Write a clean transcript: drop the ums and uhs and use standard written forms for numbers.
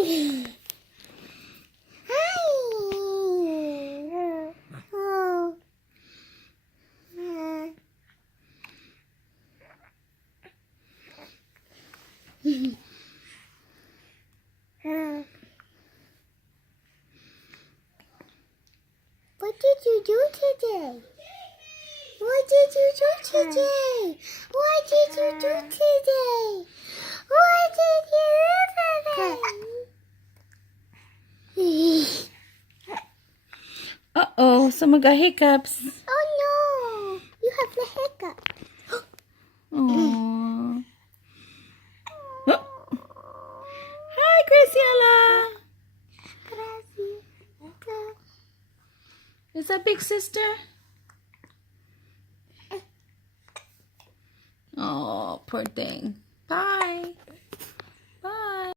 What did you do today? What did you do today? What did you do today? What did you do today? Uh-oh, so mag-hiccups. Oh no! You have the hiccup. Aww. Oh. Hi, Graciela. Is that big sister? Oh, poor thing. Bye.